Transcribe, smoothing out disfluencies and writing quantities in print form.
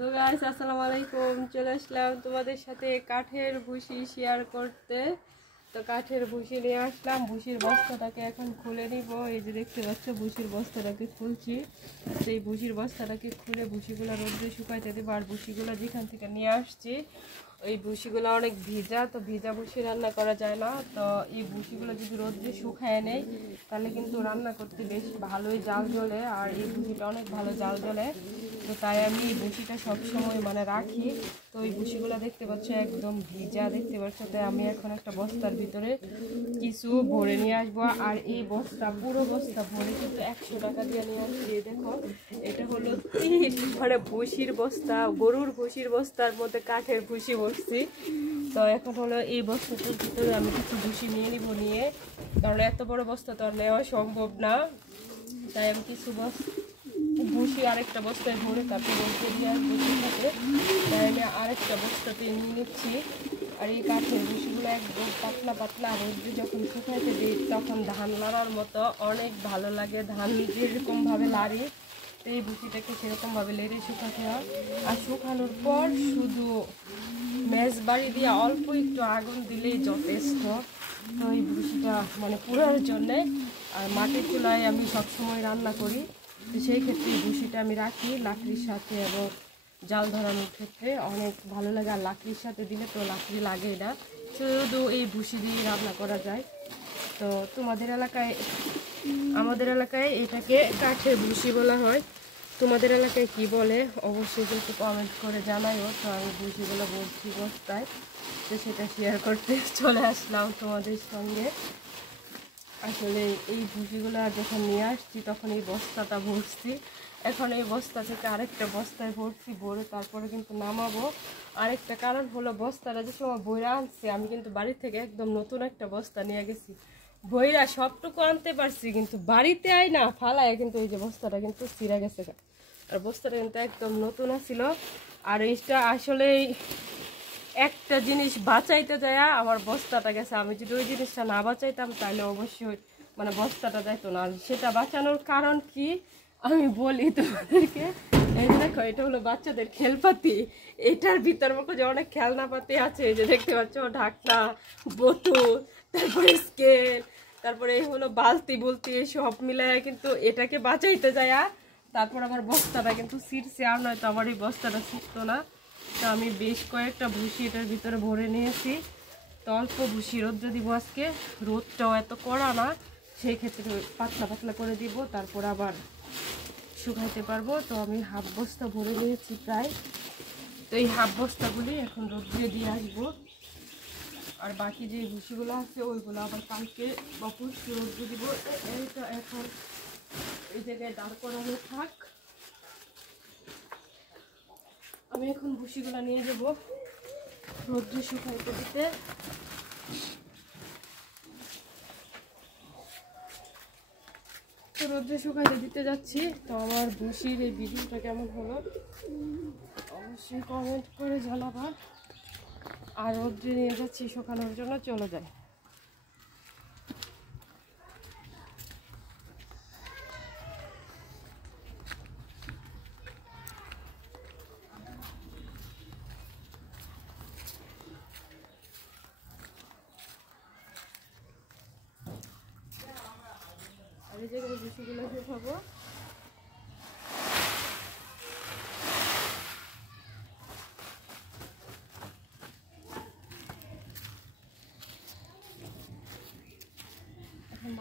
So guys আসসালামু আলাইকুম, চলে আসলাম তোমাদের সাথে কাঠের ভুসি শেয়ার করতে। তো কাঠের ভুসি নিয়ে আসলাম, ভুসির বস্তাটাকে এখন খুলে নিব। এই যে দেখতে পাচ্ছ ভুসির বস্তাটাকে খুলছি। সেই ভুসির বস্তাটাকে খুলে ভুসিগুলো রোদে শুকাইতে দেবো। আর ভুসিগুলো যেখান থেকে নিয়ে আসছি ওই ভুসিগুলো অনেক ভিজা, তো ভিজা ভুসি রান্না করা যায় না। তো এই ভুসিগুলো যদি রোদে শুকায় নেই তাহলে কিন্তু রান্না করতে বেশ ভালোই জাল জ্বলে, আর এই ভুসিটা অনেক ভালো জাল জ্বলে। তো তাই আমি এই ভুসিটা সবসময় রাখি। তো এই ভুসিগুলো দেখতে পাচ্ছ একদম ভিজা, দেখতে পাচ্ছ। তাই আমি এখন একটা বস্তার ভিতরে কিছু ভরে নিয়ে আসবো। আর এই বস্তা পুরো বস্তা ভরে কিন্তু 100 টাকা দিয়ে নিয়ে আসছি। দেখো এটা হলো ভুসির বস্তা, গরুর ভুসির বস্তার মধ্যে কাঠের ভুসি বসছি। তো এখন হলো এই বস্তাটার ভিতরে আমি কিছু ভুসি নিয়ে নিব, নিয়ে কারণ এত বড় বস্তা তো আর নেওয়া সম্ভব না। তাই আমি কিছু ভুসি আরেকটা বস্তায় ভরে তারপর রোদে দিয়ে আসবো শুকাতে। তাই আমি আরেকটা বস্তাতে নিয়ে নিচ্ছি। আর এই কাঠের ভুসিগুলো একদম পাতলা পাতলা, রোদে যখন শুকাইতে দিই তখন ধান লাড়ার মতো অনেক ভালো লাগে। ধান যেরকমভাবে লাড়ি তো এই ভুসিটাকে সেরকমভাবে লেড়ে শুকাতে হয়। আর শুকানোর পর শুধু মেজ বাড়ি দিয়ে অল্প একটু আগুন দিলেই যথেষ্ট। তো এই ভুসিটা পুরার জন্যে। আর মাটির চুলায় আমি সবসময় রান্না করি, তো সেই ক্ষেত্রে এই ভুসিটা আমি রাখি লাকড়ির সাথে, এবং জাল ধরানোর ক্ষেত্রে অনেক ভালো লাগে। আর লাকড়ির সাথে দিলে তো লাকড়ি লাগে না, শুধু এই ভুসি দিয়ে রান্না করা যায়। তো তোমাদের এলাকায়, আমাদের এলাকায় এটাকে কাঠের ভুসি বলা হয়। তোমাদের এলাকায় কি বলে অবশ্যই কিন্তু কমেন্ট করে জানাইও। তো আমি ভুসিগুলো বলছি বস্তায়, তো সেটা শেয়ার করতে চলে আসলাম তোমাদের সঙ্গে। আসলে এই ভুসিগুলো যখন নিয়ে আসছি তখন এই বস্তাটা ভরছি, এখন এই বস্তা থেকে আরেকটা বস্তায় ভরছি, ভরে তারপরে কিন্তু নামাবো। আরেকটা কারণ হলো বস্তাটা যে সময় বইরা আনছি আমি কিন্তু বাড়ি থেকে একদম নতুন একটা বস্তা নিয়ে গেছি। বইরা সবটুকু আনতে পারছি কিন্তু বাড়িতে আই না ফালায় কিন্তু এই যে বস্তাটা কিন্তু ছিঁড়া গেছে। আর বস্তাটা কিন্তু একদম নতুন ছিল। আর এইটা আসলে একটা জিনিস বাঁচাইতে যায় আমার বস্তাটা গেছে। আমি যদি ওই জিনিসটা না বাঁচাইতাম তাহলে অবশ্যই বস্তাটা যাইতো না। আর সেটা বাঁচানোর কারণ কি আমি বলি তোমাদেরকে। এই দেখো এটা হলো বাচ্চাদের খেলপাতি, এটার ভিতর মতো যে অনেক খেলনাপাতি আছে, যে দেখতে পাচ্ছ ঢাকনা, বোতল, তারপরে স্কেল, তারপরে এই হলো বালতি বুলতি, সব মিলায় কিন্তু এটাকে বাঁচাইতে যায়। তারপর আমার বস্তাটা কিন্তু ছিঁড়ছে, আর নয়তো আমার এই বস্তাটা ছিঁড়তো না। তো আমি বেশ কয়েকটা ভুসি এটার ভিতরে ভরে নিয়েছি। তো অল্প ভুসি রোদ্রে দিব আজকে, রোদটাও এত কড়া না, সেই ক্ষেত্রে পাতলা পাতলা করে দিব, তারপর আবার শুকাইতে পারবো। তো আমি হাফ বস্তা ভরে নিয়েছি প্রায়। তো এই হাফ বস্তাগুলি এখন রোদ্রে দিয়ে আসবো। আর বাকি যে ভুসিগুলো আছে ওইগুলো আবার কালকে বা পরশু রোদ্রে দিব। এইটা এখন এই জায়গায় দাঁড় করানো থাক, আমি এখন ভুসিগুলো নিয়ে যাবো রোদ্রে শুকাইতে দিতে। তো রোদ্রে শুকাইতে দিতে যাচ্ছি। তো আমার ভুসির এই ভিডিওটা কেমন হলো অবশ্যই কমেন্ট করে জানাবা। আর রোদ্রে নিয়ে যাচ্ছি শুকানোর জন্য, চলে যায়। আর এই জায়গায় ভুসিগুলো শুকাবো। এখন